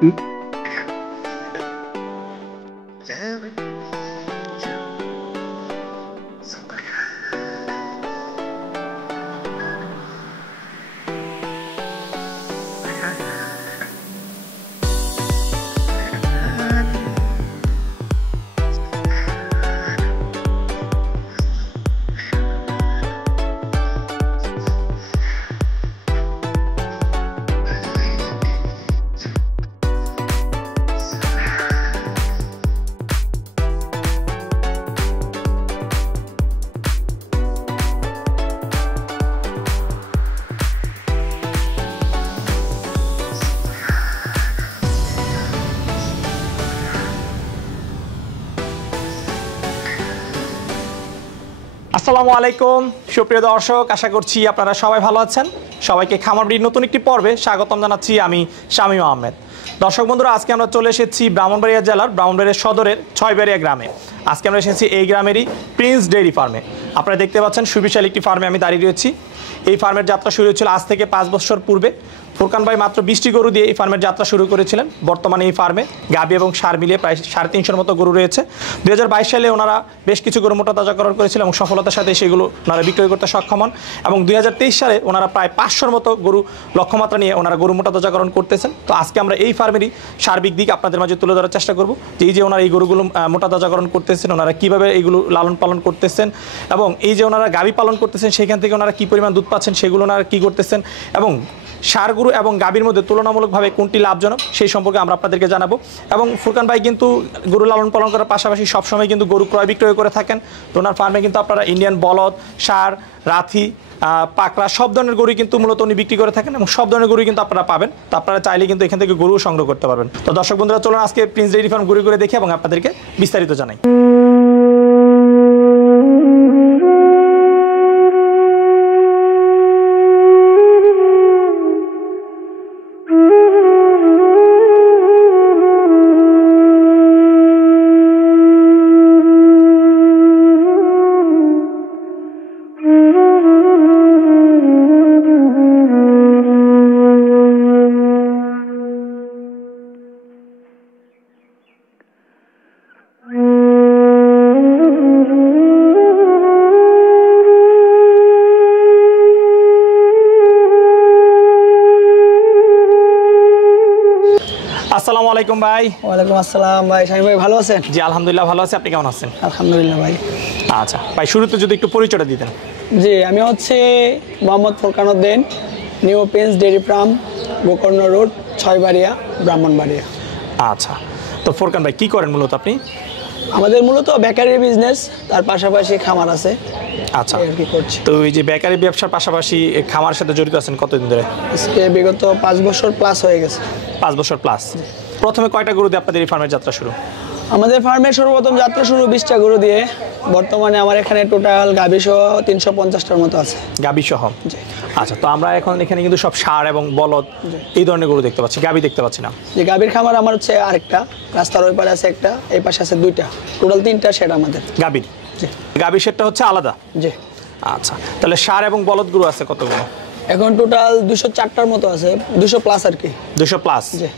আসসালামু আলাইকুম সুপ্রিয় দর্শক, আশা করছি আপনারা সবাই ভালো আছেন। সবাইকে খামারবাড়ির নতুন একটি পর্বে স্বাগতম জানাচ্ছি আমি শামীম আহমেদ। দর্শক বন্ধুরা, আজকে আমরা চলে এসেছি ব্রাহ্মণবাড়িয়া জেলার ব্রাহ্মণবাড়িয়া সদরের ছয়বাড়িয়া গ্রামে। আজকে আমরা এসেছি এই গ্রামেরই প্রিন্স ডেইরি ফার্মে। আপনারা দেখতে পাচ্ছেন সুবিশাল একটি ফার্মে আমি দাঁড়িয়ে রয়েছি। এই ফার্মের যাত্রা শুরু হয়েছিল আজ থেকে 5 বছর পূর্বে। ফুরকান ভাই মাত্র 20টি গরু দিয়ে এই ফার্মের যাত্রা শুরু করেছিলেন। বর্তমানে এই ফার্মে গাভী এবং ষাঁড় মিলিয়ে প্রায় 350-এর মতো গরু রয়েছে। 2022 সালে ওনারা বেশ কিছু গরু মোটা তাজাকরণ করেছিলেন এবং সফলতার সাথে সেগুলো ওনারা বিক্রয় করতে সক্ষম হন। এবং 2023 সালে ওনারা প্রায় 500-এর মতো গরু লক্ষ্যমাত্রা নিয়ে ওনারা গরু মোটা তাজাকরণ করতেছেন। তো আজকে আমরা এই ফার্মেরই সার্বিক দিক আপনাদের মাঝে তুলে ধরার চেষ্টা করব, যে এই যে ওনারা এই গরুগুলো মোটা তাজাকরণ করতেছেন, ওনারা কীভাবে এইগুলো লালন পালন করতেছেন, এবং এই যে ওনারা গাভী পালন করতেছেন সেখান থেকে ওনারা কী পরিমাণ দুধ পাচ্ছেন সেগুলো ওনারা কী করতেছেন, এবং ষাঁড় গরু এবং গাভীর মধ্যে তুলনামূলকভাবে কোনটি লাভজনক সেই সম্পর্কে আমরা আপনাদেরকে জানাবো। এবং ফুরকান ভাই কিন্তু গরু লালন পালন করার পাশাপাশি সবসময় কিন্তু গরু ক্রয় বিক্রয় করে থাকেন। তো ওনার ফার্মে কিন্তু আপনারা ইন্ডিয়ান বলদ, ষাঁড়, রাথি, পাকড়া সব ধরনের গরু কিন্তু মূলত উনি বিক্রি করে থাকেন এবং সব ধরনের গরু কিন্তু আপনারা পাবেন। তো আপনারা চাইলে কিন্তু এখান থেকে গরু সংগ্রহ করতে পারবেন। তো দর্শক বন্ধুরা, চলুন আজকে প্রিন্স ডেইরি ফার্ম ঘুরে ঘুরে দেখি এবং আপনাদেরকে বিস্তারিত জানাই। আসসালামু আলাইকুম ভাই। ওয়ালাইকুম আসসালাম ভাই। শামীম ভাই ভালো আছেন? জি আলহামদুলিল্লাহ ভালো আছি, আপনি কেমন আছেন? আলহামদুলিল্লাহ ভাই। আচ্ছা ভাই, শুরুতে যদি একটু পরিচয়টা দিতেন। জি, আমি হচ্ছে Mohammad Furkan Uddin, new prince dairy farm, Gokarna road, Chhoybaria, Brahmanbaria. আচ্ছা, তো ফুরকান ভাই কি করেন মূলত আপনি? আমাদের মূলত বেকারি বিজনেস, তার পাশাপাশি খামার আছে। আচ্ছা, কি করছি? তো এই যে বেকারি ব্যবসার পাশাপাশি খামার সাথে জড়িত আছেন কতদিন ধরে? আজকে বিগত 5 বছর প্লাস হয়ে গেছে। 5 বছর প্লাস। প্রথমে কয়টা গরু দিয়ে আপনাদের এই ফার্মের যাত্রা শুরু? আমাদের ফার্মের সর্বপ্রথম যাত্রা শুরু 20টা গরু দিয়ে। বর্তমানে আমার এখানে টোটাল গাভী সহ 350টার মতো আছে। গাভী সহ? আচ্ছা, তো আমরা এখন এখানে কিন্তু সব ষাঁড় এবং বলদ এই ধরনের গরু দেখতে পাচ্ছি, গাভী দেখতে পাচ্ছি না। যে গাভীর খামার আমার হচ্ছে আরেকটা, রাস্তার ওই পারে আছে একটা, এই পাশে আছে 2টা, টোটাল 3টা সেট আমাদের গাভীর। গাভীর সেটটা হচ্ছে আলাদা? জি। আচ্ছা, তাহলে ষাঁড় এবং বলদ গরু আছে কতগুলো? এখন টোটাল 204টার মতো আছে, 200 প্লাস আর কি। 200 প্লাস? জি।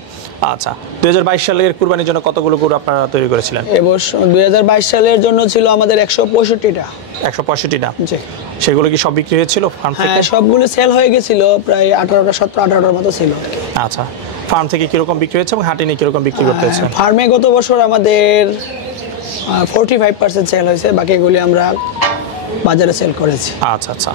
আচ্ছা, 2022 সালের কুরবানির জন্য কতগুলো গরু আপনারা তৈরি করেছিলেন? এবছর 2022 সালের জন্য ছিল আমাদের 165টা। 165টা? জি। সেগুলো কি সব বিক্রি হয়েছিল ফার্ম থেকে? হ্যাঁ, সবগুলো সেল হয়ে গেছিল, প্রায় 17-18টার মতো ছিল। আচ্ছা, ফার্ম থেকে কিরকম বিক্রি হয়েছে এবং হাটে নিয়ে কিরকম বিক্রি করতে হয়েছে? ফার্মে গত বছর আমাদের 45% সেল হয়েছে, বাকিগুলি আমরা বাজারে সেল করেছি। আচ্ছা আচ্ছা,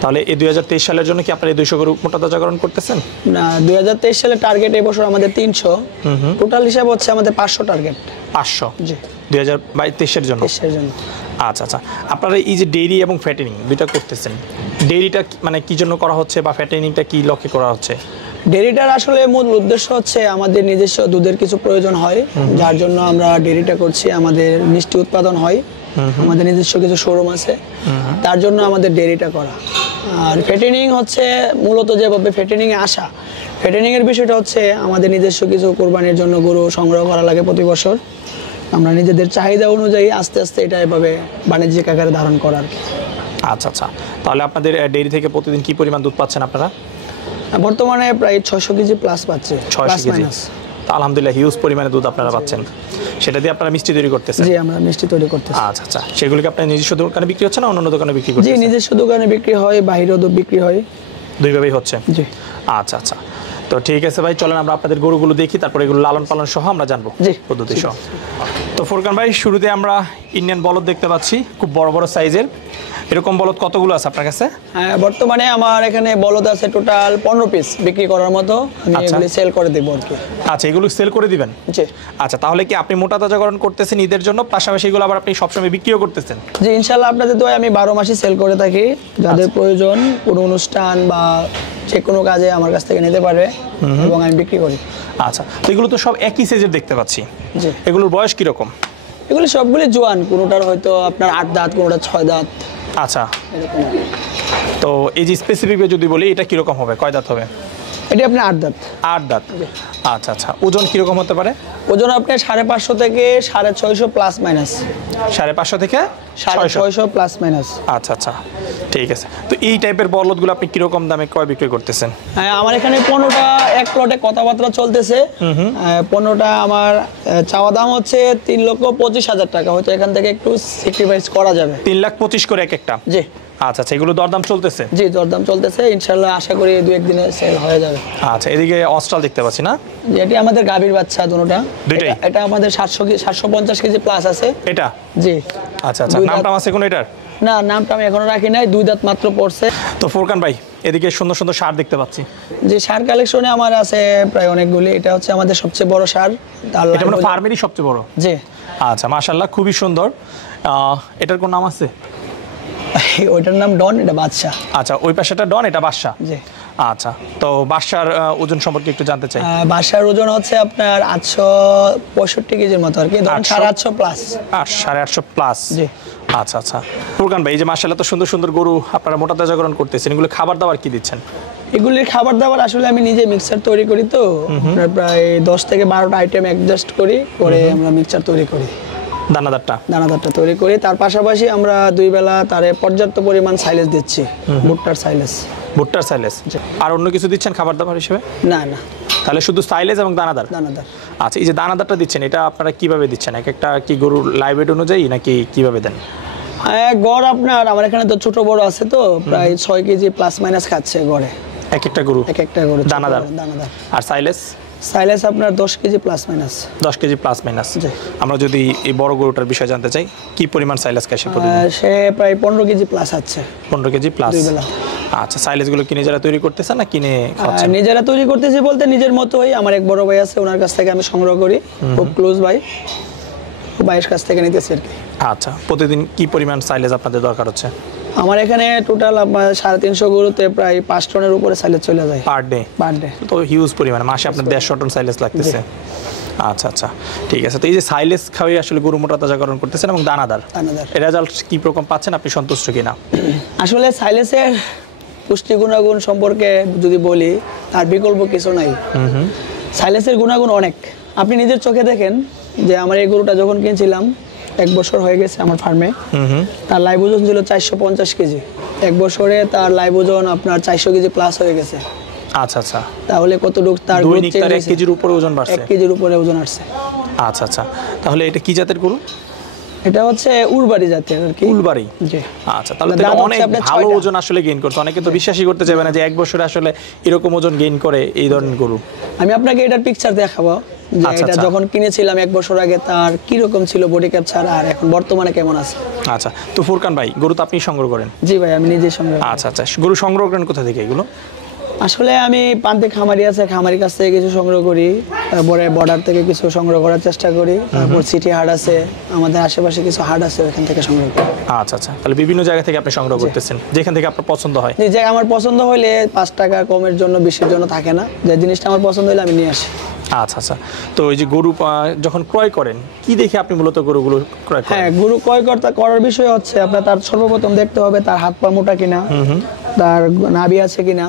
তাহলে এই 2023 সালের জন্য কি আপনারা এই 200 গরু মোটা তাজাকরণ করতেছেন? না, 2023 সালে টার্গেট এবছর আমাদের 300, টোটাল হিসাব হচ্ছে আমাদের 500 টার্গেট। 500? জি। 2023 এর জন্য? আচ্ছা আচ্ছা, আপনারা এই যে ডেইরি এবং ফ্যাটেনিং দুইটা করতেছেন, ডেইরিটা মানে কি জন্য করা হচ্ছে বা ফ্যাটেনিংটা কি লক্ষ্যে করা হচ্ছে? ডেইরিটার আসলে মূল উদ্দেশ্য হচ্ছে আমাদের নিজস্ব দুধের কিছু প্রয়োজন হয়, যার জন্য আমরা ডেইরিটা করছি। আমাদের মিষ্টি উৎপাদন হয়, আমাদের নিজস্ব কিছু শোরুম আছে, তার জন্য আমাদের ডেইরিটা করা। আর ফ্যাটেনিং হচ্ছে মূলত যেভাবে ফ্যাটেনিংয়ে আসা, ফ্যাটেনিংয়ের বিষয়টা হচ্ছে আমাদের নিজস্ব কিছু কোরবানির জন্য গরু সংগ্রহ করা লাগে প্রতি বছর। আমরা নিজেদের চাহিদা অনুযায়ী আস্তে আস্তে এটা এভাবে বাণিজ্যিক আকারে ধারণ করার। আচ্ছা আচ্ছা, তাহলে আপনাদের ডেইরি থেকে প্রতিদিন কি পরিমাণ দুধ পাচ্ছেন আপনারা? বর্তমানে প্রায় 600 কেজি প্লাস পাচ্ছে। 600 কেজি? আলহামদুলিল্লাহ হিউজ পরিমাণে দুধ আপনারা পাচ্ছেন, সেটা দিয়ে আপনারা মিষ্টি তৈরি করতেছেন? জি, আমরা মিষ্টি তৈরি করতেছি। আচ্ছা আচ্ছা, সেগুলোকে আপনার নিজস্ব দোকানে বিক্রি হচ্ছে না অন্য দোকানে বিক্রি জি, করছেন? নিজস্ব দোকানে বিক্রি হয়, বাইরেও বিক্রি হয়, দুইভাবেই হচ্ছে। জি। আচ্ছা আচ্ছা, তো ঠিক আছে ভাই, চলেন আমরা আপনাদের গরুগুলো দেখি, তারপরে এগুলো লালন পালন সহ আমরা জানবো জি, পদ্ধতি সহ। তো ফুরকান ভাই, শুরুতে আমরা ইন্ডিয়ান বলদ দেখতে পাচ্ছি, খুব বড় বড় সাইজের। এরকম বলদ কতগুলো আছে আপনার কাছে? হ্যাঁ, বর্তমানে আমার এখানে বলদ আছে টোটাল 15 পিস বিক্রি করার মতো। আমি আচ্ছা। এগুলি সেল করে দেবো আর কি। আচ্ছা, এগুলো সেল করে দিবেন? জি। আচ্ছা, তাহলে কি আপনি মোটা তাজাকরণ করতেছেন ঈদের জন্য, পাশাপাশি এগুলো আবার আপনি সবসময় বিক্রিও করতেছেন? জি, ইনশাল্লাহ আপনাদের দোয়ায় আমি 12 মাসই সেল করে থাকি। যাদের প্রয়োজন কোনো অনুষ্ঠান বা যে কোনো কাজে আমার কাছ থেকে নিতে পারবে এবং আমি বিক্রি করি। আচ্ছা, তো এগুলো তো সব একই সাইজের দেখতে পাচ্ছি। জি। এগুলোর বয়স কিরকম? এগুলি সবগুলি জোয়ান, কোনোটার হয়তো আপনার 8 দাঁত, কোনোটা 6 দাঁত, আচ্ছা, এরকম। তো এই যে স্পেসিফিক যদি বলি, এটা কিরকম হবে, কয় দাঁত হবে? এটি আপনার 8 দাঁত। 8 দাঁত। আচ্ছা আচ্ছা, ওজন কিরকম হতে পারে? ওজন আপনার 550 থেকে 650 প্লাস মাইনাস। 550 থেকে 650 প্লাস মাইনাস। আচ্ছা আচ্ছা, ঠিক আছে। তো এই টাইপের বলদগুলো আপনি কিরকম দামে ক্রয় বিক্রি করতেছেন? হ্যাঁ, আমার এখানে 15টা এক প্লটে কথাবার্তা চলতেছে। 15টা আমার চাওয়া দাম হচ্ছে 3,25,000 টাকা। হয়তো এখান থেকে একটু স্যাক্রিফাইস করা যাবে। 3,25,000 করে এক একটা? জি। আচ্ছা আচ্ছা, এগুলো দরদাম চলতেছে? জি, দরদাম চলতেছে, ইনশাল্লাহ আশা করি 2-1 দিনে সেল হয়ে যাবে। আচ্ছা, এদিকে অস্ট্রাল দেখতে পাচ্ছি না? এটি আমাদের গাভীর বাচ্চা দুটোটা। দুইটাই? এটা আমাদের 750 কেজি প্লাস আছে। এটা? জি। আচ্ছা আচ্ছা, দুই নামটা দাঁত। আছে কোন এটার? না, নামটা আমি এখনো রাখি নাই, 2 দাঁত মাত্র পড়ছে। তো ফুরকান ভাই, এদিকে সুন্দর সুন্দর সার দেখতে পাচ্ছি। যে সার কালেকশনে আমার আছে প্রায় অনেকগুলি। এটা হচ্ছে আমাদের সবচেয়ে বড় সার। এটা মানে ফার্মেরই সবচেয়ে বড়? জি। আচ্ছা, মাশাআল্লাহ, খুবই সুন্দর। এটার কোন নাম আছে? ওইটার নাম ডন, এটা বাদশা। আচ্ছা, ওই পাশেটা ডন, এটা বাদশা। জি। আচ্ছা, তো বাদশার ওজন সম্পর্কে একটু জানতে চাই। বাদশার ওজন হচ্ছে আপনার 865 কেজির মতো আর কি, ধরুন 850 প্লাস। 850 প্লাস? জি। আচ্ছা আচ্ছা, ফুরকান ভাই, এই যে মাশাআল্লাহ তো সুন্দর সুন্দর গরু আপনারা মোটা তাজাকরণ করতেছেন, এগুলো খাবার দাবার কি দিচ্ছেন? এগুলির খাবার দাবার আসলে আমি নিজে মিক্সার তৈরি করি, তো আপনার প্রায় 10 থেকে 12টা আইটেম অ্যাডজাস্ট করি, করে আমরা মিক্সার তৈরি করি। দানাদারটা তৈরি করি। তার পাশাপাশি আমরা 2 বেলা তারে পর্যাপ্ত পরিমাণ সাইলেজ দিচ্ছি, ভুট্টার সাইলেজ। ভুট্টার সাইলেজ? আর অন্য কিছু দিচ্ছেন খাবার দাবার হিসেবে? না না, তাহলে শুধু সাইলেজ এবং দানাদার? দানাদার। আচ্ছা, এই যে দানাদারটা দিচ্ছেন, এটা আপনারা কিভাবে দিচ্ছেন? এক একটা কি গরুর লাইভ ওয়েট অনুযায়ী নাকি কিভাবে দেন? গড় আপনার আমার এখানে তো ছোট বড় আছে, তো প্রায় 6 কেজি প্লাস মাইনাস খাচ্ছে গড়ে এক একটা গরু? এক একটা গরু দানাদার? দানাদার। আর সাইলেজ? সাইলেজ আপনার 10 KG plus minus. 10 KG plus minus. জি। আমরা যদি এই বড় গরুটার বিষয়ে জানতে চাই, কি পরিমাণ সাইলেজ খায় সে প্রতিদিন? সে প্রায় 15 কেজি প্লাস আছে। 15 কেজি প্লাস? 2 বেলা। আচ্ছা, সাইলেজগুলো কি নিজেরা তৈরি করতেছেন না কিনে খাচ্ছেন? নিজেরা তৈরি করতেছি বলতে নিজের মতোই। আমার এক বড় ভাই আছে, ওনার কাছ থেকে আমি সংগ্রহ করি, খুব ক্লোজ ভাই, ভাইয়ের কাছ থেকে নিতেছি আর কি। আচ্ছা, প্রতিদিন কি পরিমাণ সাইলেজ আপনাদের দরকার হচ্ছে? আমার এখানে টোটাল আপনার 350 গরুতে প্রায় 5 টনের উপরে সাইলেজ চলে যায় পার ডে? Per day. তো হিউজ পরিমাণ, মাসে আপনার 150 টন সাইলেজ লাগতেছে। আচ্ছা আচ্ছা, ঠিক আছে। তো এই যে সাইলেজ খাওয়াই আসলে গরু মোটা তাজাকরণ করতেছেন এবং দানাদার, এর রেজাল্ট কি রকম পাচ্ছেন, আপনি সন্তুষ্ট কিনা? আসলে সাইলেজের পুষ্টি গুণাগুণ সম্পর্কে যদি বলি, তার বিকল্প কিছু নাই। সাইলেজের গুণাগুণ অনেক, আপনি নিজের চোখে দেখেন। যে আমার এই গরুটা যখন কিনছিলাম, 1 বছর হয়ে গেছে আমার ফার্মে, তার লাইভ ওজন ছিল 450 কেজি। 1 বছরে তার লাইভ ওজন আপনার 400 কেজি প্লাস হয়ে গেছে। আচ্ছা আচ্ছা, তাহলে কতটুকু তার দৈনিক তার 1 কেজির উপরে ওজন বাড়ছে? 1 কেজির উপরে ওজন আসছে। আচ্ছা আচ্ছা, তাহলে এটা কি জাতের গরু? এটা হচ্ছে উলবাড়ি জাতের আর কি। উলবাড়ি? জি। আচ্ছা, তাহলে তো এটা অনেক ভালো ওজন আসলে গেইন করছে। অনেকে তো বিশ্বাসই করতে চাইবে না যে 1 বছরে আসলে এরকম ওজন গেইন করে এই ধরনের গরু। আমি আপনাকে এটার পিকচার দেখাবো, যে এটা যখন কিনেছিলাম 1 বছর আগে তার কি রকম ছিল বডি ক্যাপচার, আর এখন বর্তমানে কেমন আছে। আচ্ছা, তো ফুরকান ভাই, গরু তো আপনি সংগ্রহ করেন? জি ভাই, আমি নিজে সংগ্রহ করি। আচ্ছা আচ্ছা, গরু সংগ্রহ করেন কোথা থেকে এগুলো? আসলে আমি প্রান্তে খামারি আছে, খামারির কাছ থেকে কিছু সংগ্রহ করি, তারপরে বর্ডার থেকে কিছু সংগ্রহ করার চেষ্টা করি, তারপর সিটি হাট আছে, আমাদের আশেপাশে কিছু হাট আছে, ওখান থেকে সংগ্রহ করি। আচ্ছা আচ্ছা, তাহলে বিভিন্ন জায়গা থেকে আপনি সংগ্রহ করতেছেন, যেখান থেকে আপনার পছন্দ হয়? যে আমার পছন্দ হইলে 5 টাকা কমের জন্য, বেশির জন্য থাকে না, যে জিনিসটা আমার পছন্দ হইলে আমি নিয়ে আসি। আচ্ছা আচ্ছা, তো এই যে গরু যখন ক্রয় করেন, কি দেখে আপনি মূলত গরুগুলো ক্রয় করেন? হ্যাঁ, গরু ক্রয় করার বিষয় হচ্ছে আপনার তার সর্বপ্রথম দেখতে হবে তার হাত পা মোটা কিনা, তার নাভি আছে কিনা,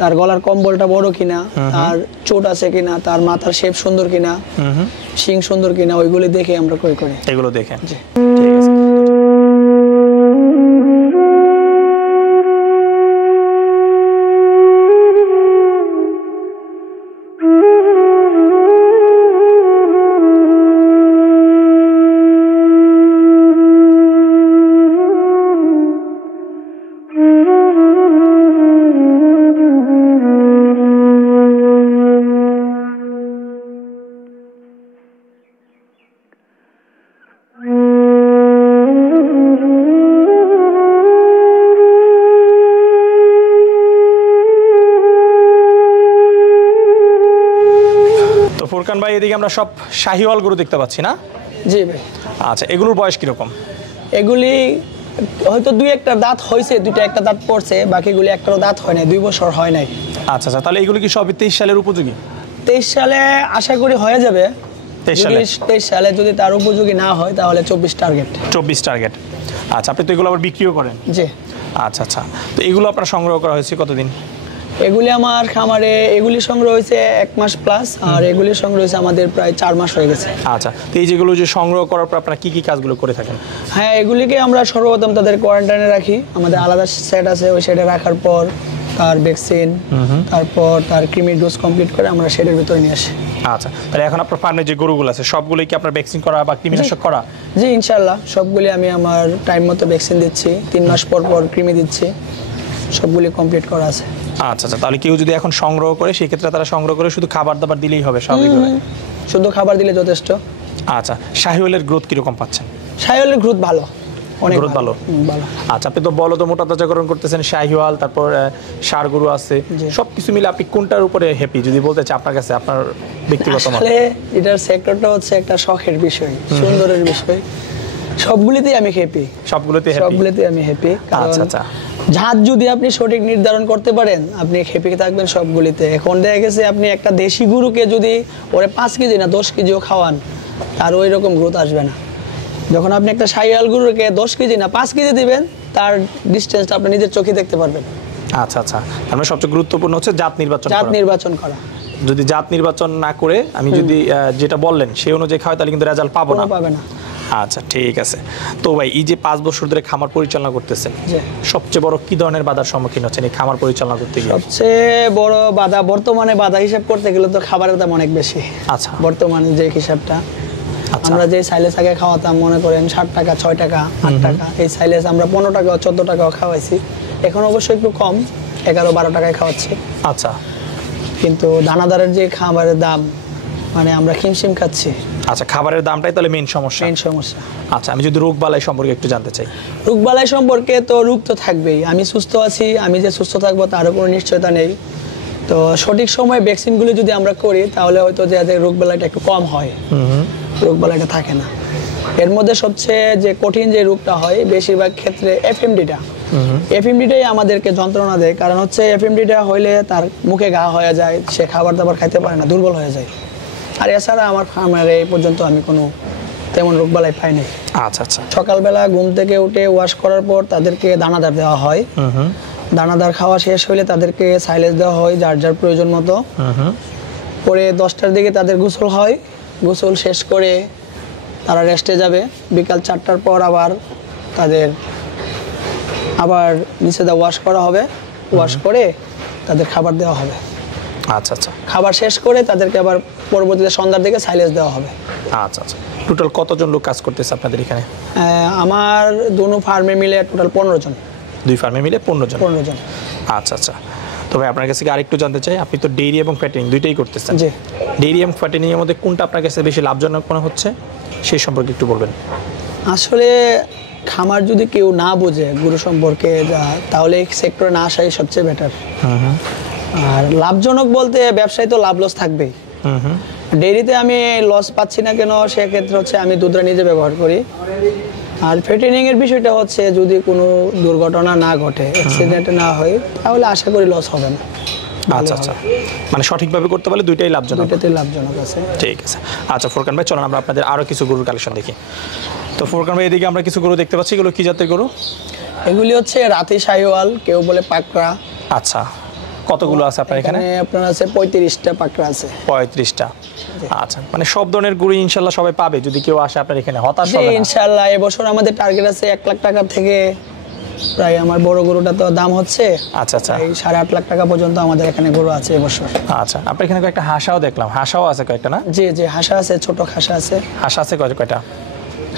তার গলার কম্বলটা বড় কিনা, তার চোট আছে কিনা, তার মাথার শেপ সুন্দর কিনা, শিং সুন্দর কিনা, ওইগুলি দেখে আমরা ক্রয় করি। এগুলো দেখে? জি, ঠিক আছে। তো ফুরকান ভাই এদিকে আমরা সব শাহিওয়াল গরু দেখতে পাচ্ছি না? জি ভাই। আচ্ছা, এগুলোর বয়স কিরকম? এগুলি হয়তো দুই একটা দাঁত হয়েছে, দুইটা একটা দাঁত পড়ছে, বাকিগুলি একটারও দাঁত হয় নাই, 2 বছর হয় নাই। আচ্ছা আচ্ছা, তাহলে এগুলো কি সবই 23 সালের উপযোগী? 23 সালে আশা করি হয়ে যাবে। 23 সালে? 23 সালে যদি তার উপযোগী না হয় তাহলে 24 টার্গেট। 24 টার্গেট। আচ্ছা, আপনি তো এগুলো আবার বিক্রিও করেন? জি। আচ্ছা আচ্ছা, তো এগুলো আপনার সংগ্রহ করা হয়েছে কতদিন? এগুলি আমার খামারে এগুলি সংগ্রহ হয়েছে 1 মাস প্লাস, আর এগুলি সংগ্রহ হয়েছে আমাদের প্রায় 4 মাস হয়ে গেছে। আচ্ছা, তো এই যেগুলো যে সংগ্রহ করার পর আপনারা কি কি কাজগুলো করে থাকেন? হ্যাঁ, এগুলিকে আমরা সর্বপ্রথম তাদের কোয়ারেন্টাইনে রাখি। আমাদের আলাদা সেট আছে, ওই সেটে রাখার পর তার ভ্যাকসিন, তারপর তার ক্রিমি ডোজ কমপ্লিট করে আমরা শেডের ভিতরে নিয়ে আসি। আচ্ছা, তাহলে এখন আপনার ফার্মে যে গরুগুলো আছে সবগুলোই কি আপনার ভ্যাকসিন করা বা কৃমিনাশক করা? জি ইনশাল্লাহ, সবগুলি আমি আমার টাইম মতো ভ্যাকসিন দিচ্ছি, 3 মাস পর পর ক্রিমি দিচ্ছি, সবগুলি কমপ্লিট করা আছে। আচ্ছা আচ্ছা, তাহলে কেউ যদি এখন সংগ্রহ করে সেই ক্ষেত্রে তারা সংগ্রহ করে শুধু খাবার দাবার দিলেই হবে স্বাভাবিকভাবে? শুধু খাবার দিলে যথেষ্ট। আচ্ছা, শাহিওয়ালের গ্রোথ কিরকম পাচ্ছেন? শাহিওয়ালের গ্রোথ ভালো, অনেক গ্রোথ ভালো। ভালো। আচ্ছা, আপনি তো বলদ মোটা তাজাকরণ করতেছেন, শাহিওয়াল, তারপর ষাঁড় গরু আছে, জি। সবকিছু মিলে আপনি কোনটার উপরে হ্যাপি যদি বলতে চাই আপনার কাছে, আপনার ব্যক্তিগত মত? আসলে এটার সেক্টরটা হচ্ছে একটা শখের বিষয়, সুন্দরের বিষয়। সবগুলিতেই আমি হ্যাপি, সবগুলোতে হ্যাপি? সবগুলিতেই আমি হ্যাপি। আচ্ছা আচ্ছা, জাত যদি আপনি সঠিক নির্ধারণ করতে পারেন আপনি হ্যাপি থাকবেন সবগুলিতে। এখন দেখা গেছে আপনি একটা দেশি গরুকে যদি ওরে 5 কেজি না 10 কেজিও খাওয়ান, তার ওই রকম গ্রোথ আসবে না। যখন আপনি একটা শাহিওয়াল গরুকে 10 কেজি না 5 কেজি দিবেন, তার ডিস্টেন্সটা আপনি নিজের চোখে দেখতে পারবেন। আচ্ছা আচ্ছা, আমরা সবচেয়ে গুরুত্বপূর্ণ হচ্ছে জাত নির্বাচন জাত করা। নির্বাচন করা। যদি জাত নির্বাচন না করে আমি যদি যেটা বললেন সেই অনুযায়ী খাওয়াই তাহলে কিন্তু রেজাল্ট পাবো না। পাবে না। আচ্ছা ঠিক আছে। তো ভাই এই যে 5 বছর ধরে খামার পরিচালনা করতেছেন, জি। সবচেয়ে বড় কি ধরনের বাধার সম্মুখীন হচ্ছেন এই খামার পরিচালনা করতে গিয়ে? সবচেয়ে বড় বাধা, বর্তমানে বাধা হিসাব করতে গেলে তো খাবারের দাম অনেক বেশি। আচ্ছা বর্তমানে যে হিসাবটা, আচ্ছা। আমরা যে সাইলেস আগে খাওয়াতাম মনে করেন 60 টাকা, 6 টাকা, 8 টাকা, এই সাইলেস আমরা 15 টাকা 14 টাকাও খাওয়াইছি। এখন অবশ্যই একটু কম, 11-12 টাকায় খাওয়াচ্ছি। আচ্ছা কিন্তু দানাদারের যে খাবারের দাম, মানে আমরা হিমশিম খাচ্ছি। আচ্ছা, খাবারের দামটাই তাহলে মেইন সমস্যা? মেইন সমস্যা। আচ্ছা, আমি যদি রোগ বালাই সম্পর্কে একটু জানতে চাই। রোগবালাই সম্পর্কে তো রোগ তো থাকবেই। আমি সুস্থ আছি, আমি যে সুস্থ থাকবো তারও কোনো নিশ্চয়তা নেই। তো সঠিক সময়ে ভ্যাকসিনগুলো যদি আমরা করি তাহলে হয়তো যে রোগবালাইটা একটু কম হয়, রোগবালাইটা থাকে না। এর মধ্যে সবচেয়ে যে কঠিন যে রোগটা হয় বেশিরভাগ ক্ষেত্রে এফএমডিটা, এফএমডিটাই আমাদেরকে যন্ত্রণা দেয়। কারণ হচ্ছে এফএমডিটা হইলে তার মুখে ঘা হয়ে যায়, সে খাবার দাবার খাইতে পারে না, দুর্বল হয়ে যায়। আর এছাড়া আমার ফার্মারে এই পর্যন্ত আমি কোনো তেমন রোগবালাই পাই নাই। আচ্ছা আচ্ছা, সকালবেলা ঘুম থেকে উঠে ওয়াশ করার পর তাদেরকে দানাদার দেওয়া হয়। দানাদার খাওয়া শেষ হলে তাদেরকে সাইলেজ দেওয়া হয় যার যার প্রয়োজন মতো। পরে 10টার দিকে তাদের গোসল হয়, গোসল শেষ করে তারা রেস্টে যাবে। বিকাল 4টার পর আবার তাদের আবার নিচে ওয়াশ করা হবে, ওয়াশ করে তাদের খাবার দেওয়া হবে। আচ্ছা আচ্ছা, খাবার শেষ করে তাদেরকে আবার পরবর্তীতে সন্ধ্যার দিকে সাইলেজ দেওয়া হবে। আচ্ছা আচ্ছা, টোটাল কতজন লোক কাজ করতেছে আপনাদের এখানে? আমার দুনো ফার্মে মিলে টোটাল 15 জন। 2 ফার্মে মিলে 15 জন? 15 জন। আচ্ছা আচ্ছা, তো ভাই আপনার কাছে আরেকটু জানতে চাই, আপনি তো ডেইরি এবং ফ্যাটেনিং দুইটাই করতেছেন। জি। ডেইরি এবং ফ্যাটেনিং এর মধ্যে কোনটা আপনার কাছে বেশি লাভজনক মনে হচ্ছে সেই সম্পর্কে একটু বলবেন। আসলে খামার যদি কেউ না বোঝে গরু সম্পর্কে তাহলে এই সেক্টরে না আসাই সবচেয়ে বেটার। আর লাভজনক বলতে ব্যবসায় তো লাভ লস থাকবেই। ডেইরিতে আমি লস পাচ্ছি না কেন, সেক্ষেত্রে হচ্ছে আমি দুধটা নিজে ব্যবহার করি। আর ফ্যাটেনিং এর বিষয়টা হচ্ছে যদি কোনো দুর্ঘটনা না ঘটে, অ্যাক্সিডেন্ট না হয়, তাহলে আশা করি লস হবে না। আচ্ছা আচ্ছা, মানে সঠিকভাবে করতে পারলে দুইটাই লাভজনক। দুইটাতে লাভজনক আছে। ঠিক আছে। আচ্ছা ফুরকান ভাই, চলুন আমরা আপনাদের আরও কিছু গরুর কালেকশন দেখি। তো ফুরকান ভাই, এদিকে আমরা কিছু গরু দেখতে পাচ্ছি, এগুলো কি জাতের গরু? এগুলি হচ্ছে রাতি শাহিওয়াল, কেউ বলে পাকড়া। আচ্ছা, কতগুলো আছে আপনার এখানে? আপনার আছে 35টা পাকড়া আছে। 35টা। আচ্ছা, মানে সব ধরনের গরু ইনশাল্লাহ সবাই পাবে যদি কেউ আসে আপনার এখানে, হতাশ হবে না? ইনশাআল্লাহ। এবছর আমাদের টার্গেট আছে 1 লাখ টাকা থেকে প্রায়, আমার বড় গরুটা তো দাম হচ্ছে আচ্ছা আচ্ছা, এই 8.5 লাখ টাকা পর্যন্ত আমাদের এখানে গরু আছে এবছর। আচ্ছা, আপনার এখানে কয়েকটা হাঁসাও দেখলাম, হাঁসাও আছে কয়েকটা না? জি জি, হাঁসা আছে, ছোট খাসা আছে। হাঁসা আছে কয়টা?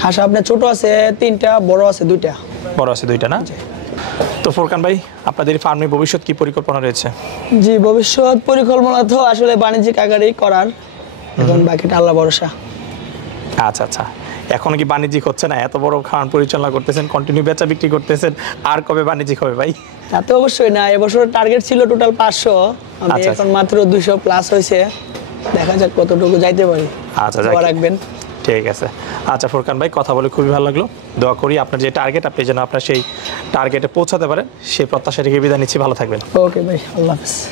হাঁসা আপনার ছোট আছে 3টা, বড় আছে 2টা। বড় আছে 2টা না? তো ফুরকান ভাই, আপনাদের ফার্মের ভবিষ্যৎ কি পরিকল্পনা রয়েছে? জি, ভবিষ্যৎ পরিকল্পনা তো আসলে বাণিজ্যিক আকারেই করার, এখন বাকিটা আল্লাহ ভরসা। আচ্ছা আচ্ছা, এখন কি বাণিজ্যিক হচ্ছে না? এত বড় খামার পরিচালনা করতেছেন, কন্টিনিউ বেচা বিক্রি করতেছেন, আর কবে বাণিজ্যিক হবে ভাই? তা তো অবশ্যই না। এবছর টার্গেট ছিল টোটাল 500, আমি আচ্ছা, এখন মাত্র 200 প্লাস হয়েছে। দেখা যাক কতটুকু যাইতে পারি। আচ্ছা, দোয়া রাখবেন। ঠিক আছে। আচ্ছা ফুরকান ভাই, কথা বলে খুবই ভালো লাগলো। দোয়া করি আপনার যে টার্গেট, আপনি যেন আপনার সেই টার্গেটে পৌঁছাতে পারেন, সেই প্রত্যাশা রেখে বিদায় নিচ্ছি। ভালো থাকবেন। ওকে ভাই, আল্লাহ হাফেজ।